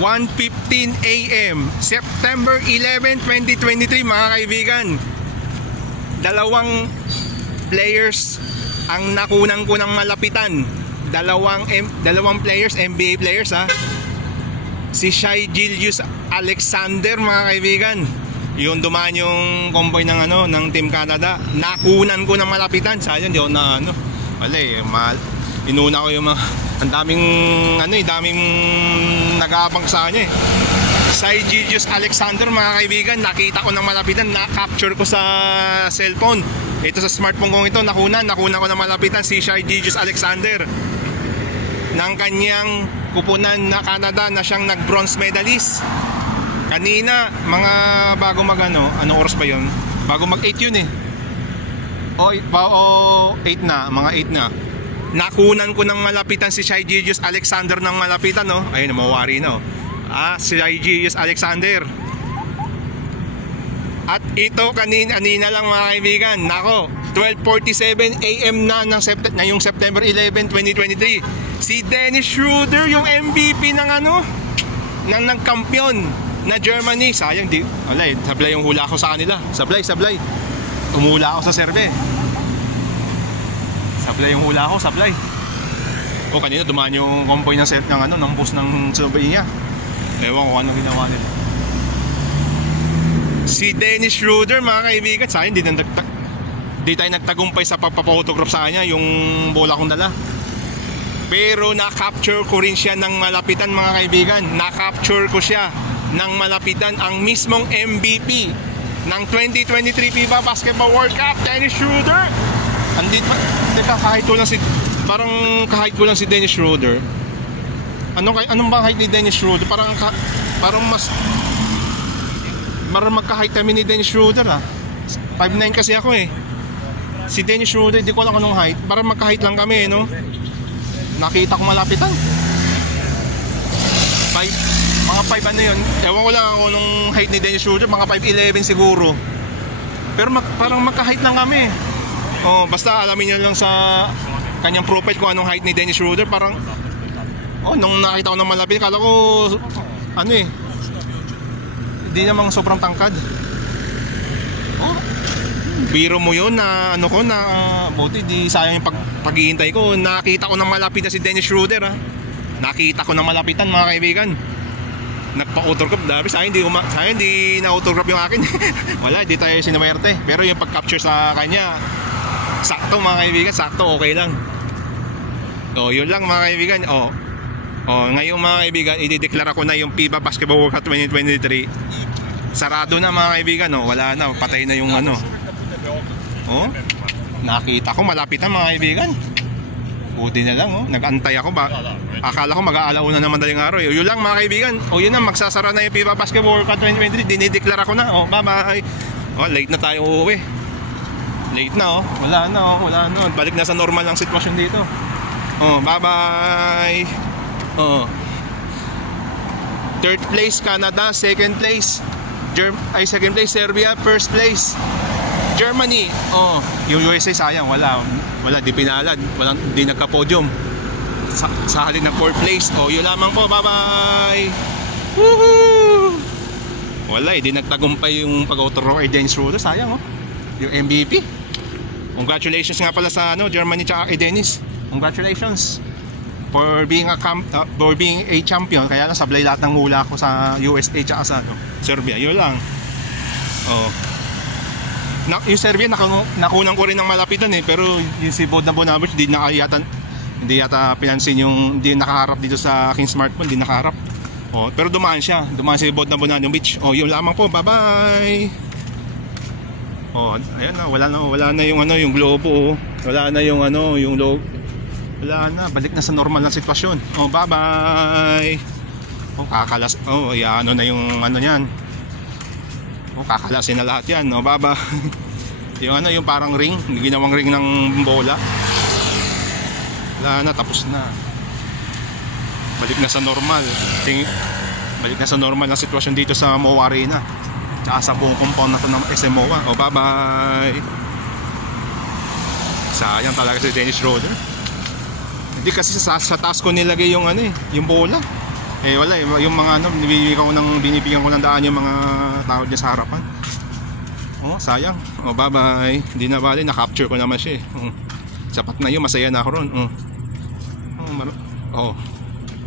1:15 AM, September 11, 2023 mga kaibigan. Dalawang players ang nakunan ko ng malapitan. Dalawang players, NBA players ha. Si Shai Gilgeous Alexander mga kaibigan. Yung dumaan yung convoy ng ng Team Canada. Nakunan ko ng malapitan. Sayang di ako na wala inuna ko yung mga ang daming nag-aabang sa kanya eh. Shai Gilgeous Alexander mga kaibigan, nakita ko ng malapitan, na-capture ko sa cellphone. Ito sa smartphone kong ito, nakunan ko ng malapitan si Shai Gilgeous Alexander ng kanyang kupunan na Canada na siyang nag-bronze medalist. Kanina, mga bago anong oras ba yun? Bago mag-8 yun eh. O 8 na, mga 8 na. Nakunan ko ng malapitan si Shai Gilgeous Alexander ng malapitan, no? Ayun, mawari na, oh. Si Shai Gilgeous Alexander. At ito kanina lang mga kaibigan. Nako, 12:47 AM na yung September 11, 2023. Si Dennis Schroeder, yung MVP ng ng nagkampiyon na Germany. Sayang sablay yung hula ko sa kanila. Sablay. Umula ako sa serve. Sablay yung hula ko, sablay. Kanina dumaan yung convoy ng set ng bus ng Slovenia. Ewan ko anong ginawa nila. Si Dennis Schroeder mga kaibigan, sa akin di tayo nagtagumpay sa pagpapautograph sa kanya yung bola kong dala. Pero na-capture ko rin siya ng malapitan mga kaibigan. Na-capture ko siya ng malapitan ang mismong MVP ng 2023 FIBA Basketball World Cup, Dennis Schroeder. Kahit ko lang si Dennis Schroeder. Anong ba height ni Dennis Schroeder? Parang magka-height kami ni Dennis Schroeder 5'9" kasi ako eh. Si Dennis Schroeder, di ko alam anong height. Parang magka-height lang kami no. Nakita ko malapitan. Mga 5 yun. Ewan ko lang ako nung height ni Dennis Schroeder, mga 5'11" siguro. Pero parang magka-height lang kami. Basta alamin niyo lang sa kanyang profile kung anong height ni Dennis Schroeder. Parang nung nakita ko ng malapit, kala ko hindi namang sobrang tangkad. Biro mo yun na buti di sayang yung paghihintay ko. Nakita ko ng malapit na si Dennis Schroeder Nakita ko ng malapitan mga kaibigan. Nagpa-autograph dami. Sayang hindi na-autograph yung akin. Wala, hindi tayo sinamerte. Pero yung pag-capture sa kanya, sakto mga kaibigan, okay lang. Yun lang mga kaibigan. Ngayon mga kaibigan, idideklara ko na yung FIBA Basketball World Cup 2023. Sarado na mga kaibigan, wala na, patay na yung nakita ko malapitan mga kaibigan. Buti na lang, nag-antay ako ba. Akala ko mag-aalauna na madaling araw. Yun lang mga kaibigan. Yun na, magsasara na yung FIBA Basketball World Cup 2023. Dinideklara ko na. Bye bye. Late na tayo uuwi. Late na wala na. Balik na sa normal ang sitwasyon dito. Bye bye. Third place Canada, second place Serbia, first place Germany. Yung USA sayang wala di pinalad, di nagka-podium. Sa halin ng fourth place. Yun lamang po. Bye bye. Woohoo! Wala di nagtagumpay yung pag-autograph kay Dennis Schroeder, sayang yung MVP. Congratulations nga pala sa Germany tsaka kay Dennis. Congratulations for being a champion. Kaya lang sablay lahat ng hula ko sa USA tsaka sa Serbia. Yun lang. Yung Serbia nakunan ko rin ng malapitan pero yung si Bogdan Bogdanovic hindi yata pinansin yung hindi nakaharap dito sa aking smartphone, hindi nakaharap. Pero dumaan si Bogdan Bogdanovic. Yun lamang po. Bye bye. Ayan na, wala na yung yung globo. Wala na yung yung logo. Wala na, balik na sa normal na sitwasyon. Bye bye. Kakalas. Na yung niyan. Kakalasin na lahat yan. Bye bye. yung parang ring, ginawang ring ng bola. Wala na, tapos na. Balik na sa normal. Balik na sa normal na sitwasyon dito sa MOA Arena. Tsaka sa buong compound na to ng SM MOA. Bye bye. Sayang talaga si Dennis Schroeder. Hindi kasi sa taas ko nilagay yung yung bola. Eh wala eh, yung mga ano, binibigyan ko ng daan yung mga tao dyan sa harapan. Oh, sayang. Oh, bye-bye. Hindi na bali, na-capture ko naman siya eh. Sapat na yun, masaya na ako ron. Oh.